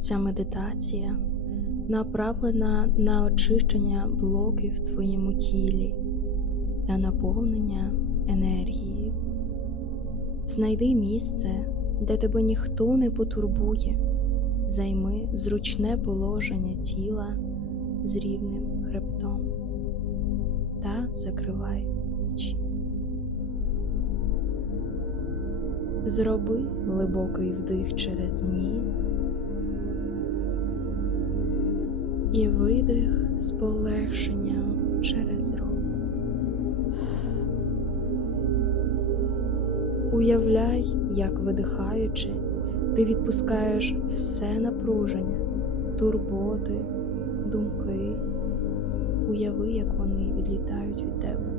Ця медитація направлена на очищення блоків в твоєму тілі та наповнення енергією. Знайди місце, де тебе ніхто не потурбує. Займи зручне положення тіла з рівним хребтом та закривай очі. Зроби глибокий вдих через ніс і видих з полегшенням через рот. Уявляй, як видихаючи, ти відпускаєш все напруження, турботи, думки. Уяви, як вони відлітають від тебе.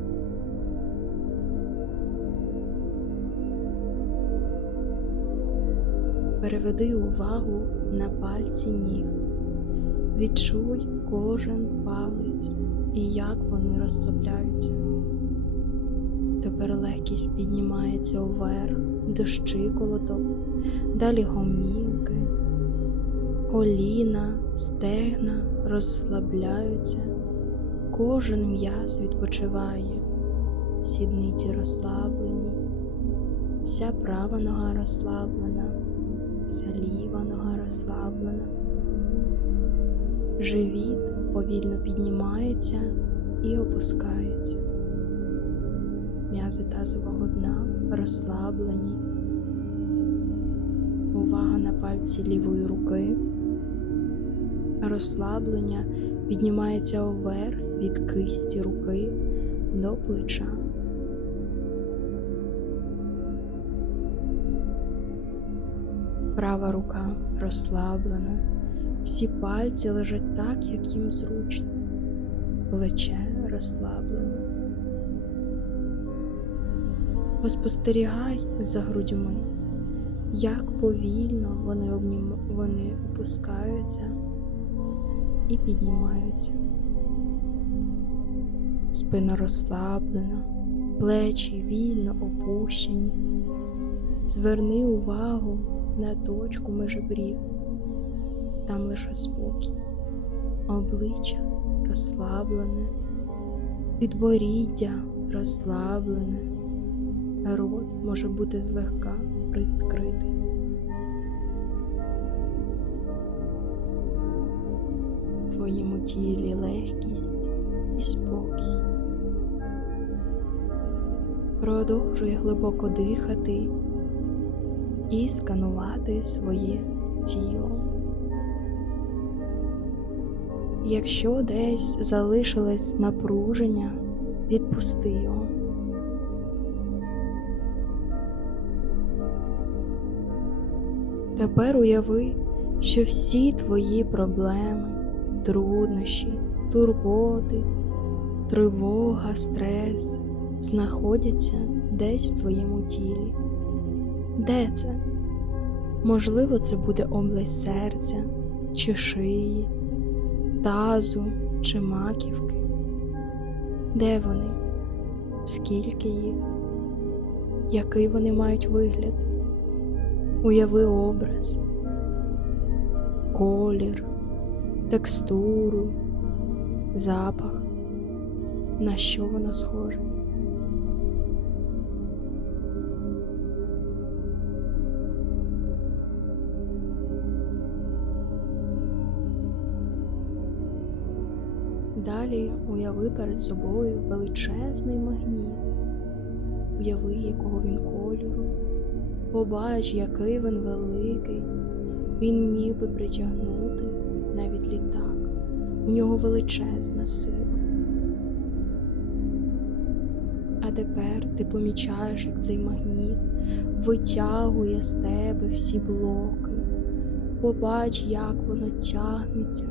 Переведи увагу на пальці ніг. Відчуй кожен палець і як вони розслабляються. Тепер легкість піднімається уверх до щиколоток, далі гомілки, коліна, стегна розслабляються, кожен м'яз відпочиває, сідниці розслаблені, вся права нога розслаблена, вся ліва нога розслаблена. Живіт повільно піднімається і опускається. М'язи тазового дна розслаблені. Увага на пальці лівої руки. Розслаблення піднімається вверх від кисті руки до плеча. Права рука розслаблена. Всі пальці лежать так, як їм зручно, плече розслаблене. Поспостерігай за грудьми, як повільно вони, обнім... вони опускаються і піднімаються. Спина розслаблена, плечі вільно опущені. Зверни увагу на точку межебрів там лише спокій, обличчя розслаблене, підборіддя розслаблене, рот може бути злегка привідкритий. В твоєму тілі легкість і спокій. Продовжуй глибоко дихати і сканувати своє тіло. Якщо десь залишилось напруження, відпусти його. Тепер уяви, що всі твої проблеми, труднощі, турботи, тривога, стрес знаходяться десь в твоєму тілі. Де це? Можливо, це буде область серця чи шиї тазу чи маківки. Де вони? Скільки їх? Який вони мають вигляд? Уяви образ, колір, текстуру, запах, на що воно схоже. Далі уяви перед собою величезний магніт, уяви, якого він кольору, побач, який він великий, він міг би притягнути навіть літак, у нього величезна сила. А тепер ти помічаєш, як цей магніт витягує з тебе всі блоки, побач, як воно тягнеться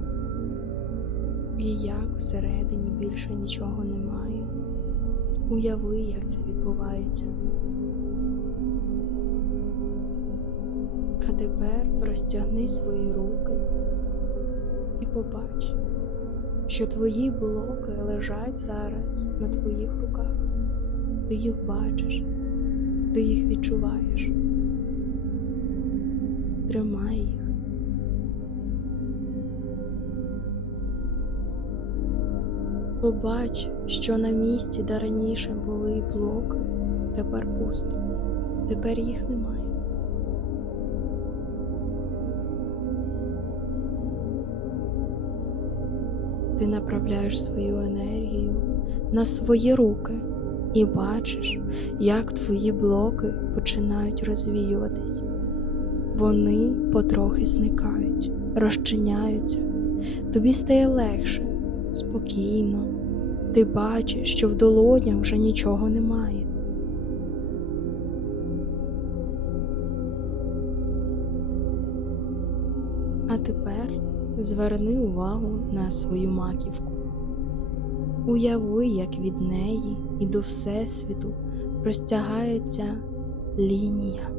і як всередині більше нічого немає. Уяви, як це відбувається. А тепер простягни свої руки і побач, що твої блоки лежать зараз на твоїх руках. Ти їх бачиш, ти їх відчуваєш. Тримай їх Побач, що на місці, де раніше були блоки, тепер пусто, тепер їх немає. Ти направляєш свою енергію на свої руки і бачиш, як твої блоки починають розвіюватись. Вони потрохи зникають, розчиняються. Тобі стає легше, спокійно. Ти бачиш, що в долонях вже нічого немає. А тепер зверни увагу на свою маківку. Уяви, як від неї і до Всесвіту простягається лінія,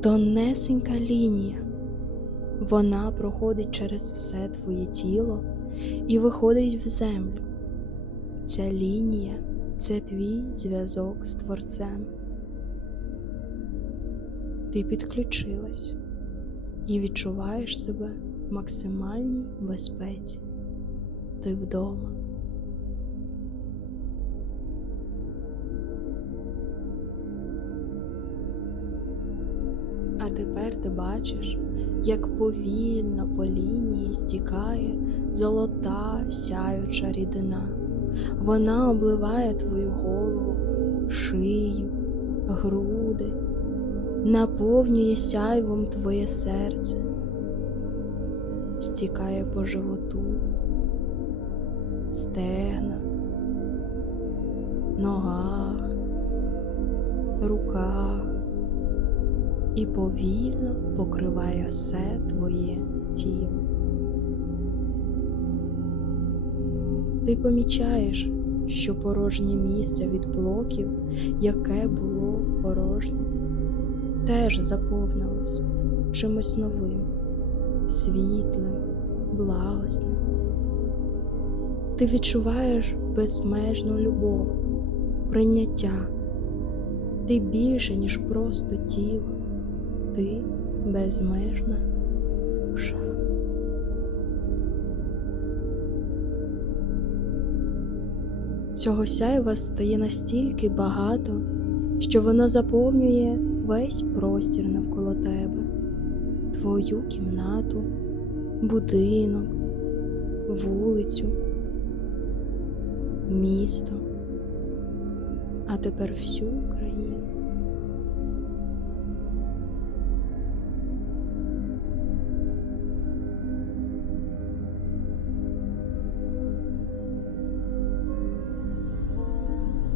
тонесенька лінія. Вона проходить через все твоє тіло і виходить в землю. Ця лінія це твій зв'язок з Творцем. Ти підключилась і відчуваєш себе в максимальній безпеці. Ти вдома. Тепер ти бачиш, як повільно по лінії стікає золота сяюча рідина. Вона обливає твою голову, шию, груди, наповнює сяйвом твоє серце, стікає по животу, стегна, ногах, руках і повільно покриває все твоє тіло. Ти помічаєш, що порожнє місце від блоків, яке було порожнє, теж заповнилось чимось новим, світлим, благосним. Ти відчуваєш безмежну любов, прийняття. Ти більше, ніж просто тіло, ти безмежна душа. Цього сяйва стає настільки багато, що воно заповнює весь простір навколо тебе, твою кімнату, будинок, вулицю, місто, а тепер всю країну.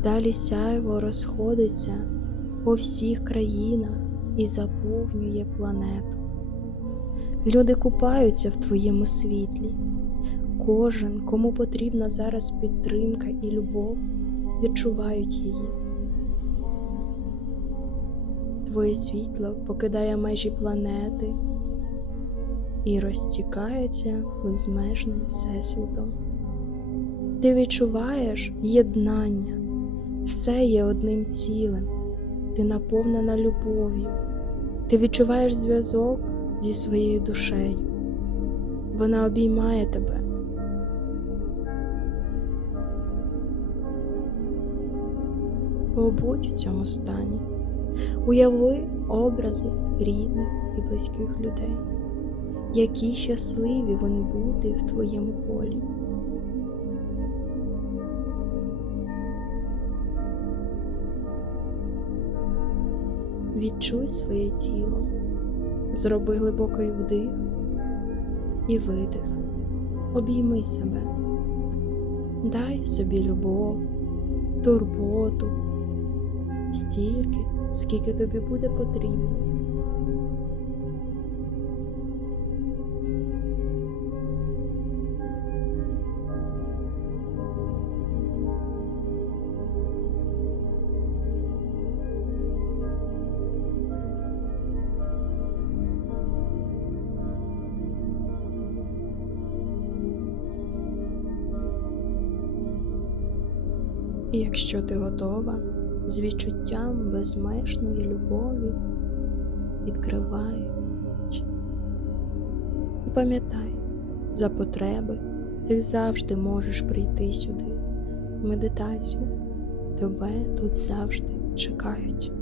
Далі сяйво розходиться по всіх країнах і заповнює планету. Люди купаються в твоєму світлі. Кожен, кому потрібна зараз підтримка і любов, відчувають її. Твоє світло покидає межі планети і розтікається безмежним всесвітом. Ти відчуваєш єднання все є одним цілим, ти наповнена любов'ю, ти відчуваєш зв'язок зі своєю душею. Вона обіймає тебе. Побудь в цьому стані, уяви образи рідних і близьких людей, які щасливі вони бути в твоєму полі. Відчуй своє тіло, зроби глибокий вдих і видих, обійми себе, дай собі любов, турботу, стільки, скільки тобі буде потрібно. І якщо ти готова з відчуттям безмежної любові, відкривай очі. І пам'ятай, за потреби Ти завжди можеш прийти сюди, в медитацію. Тебе тут завжди чекають.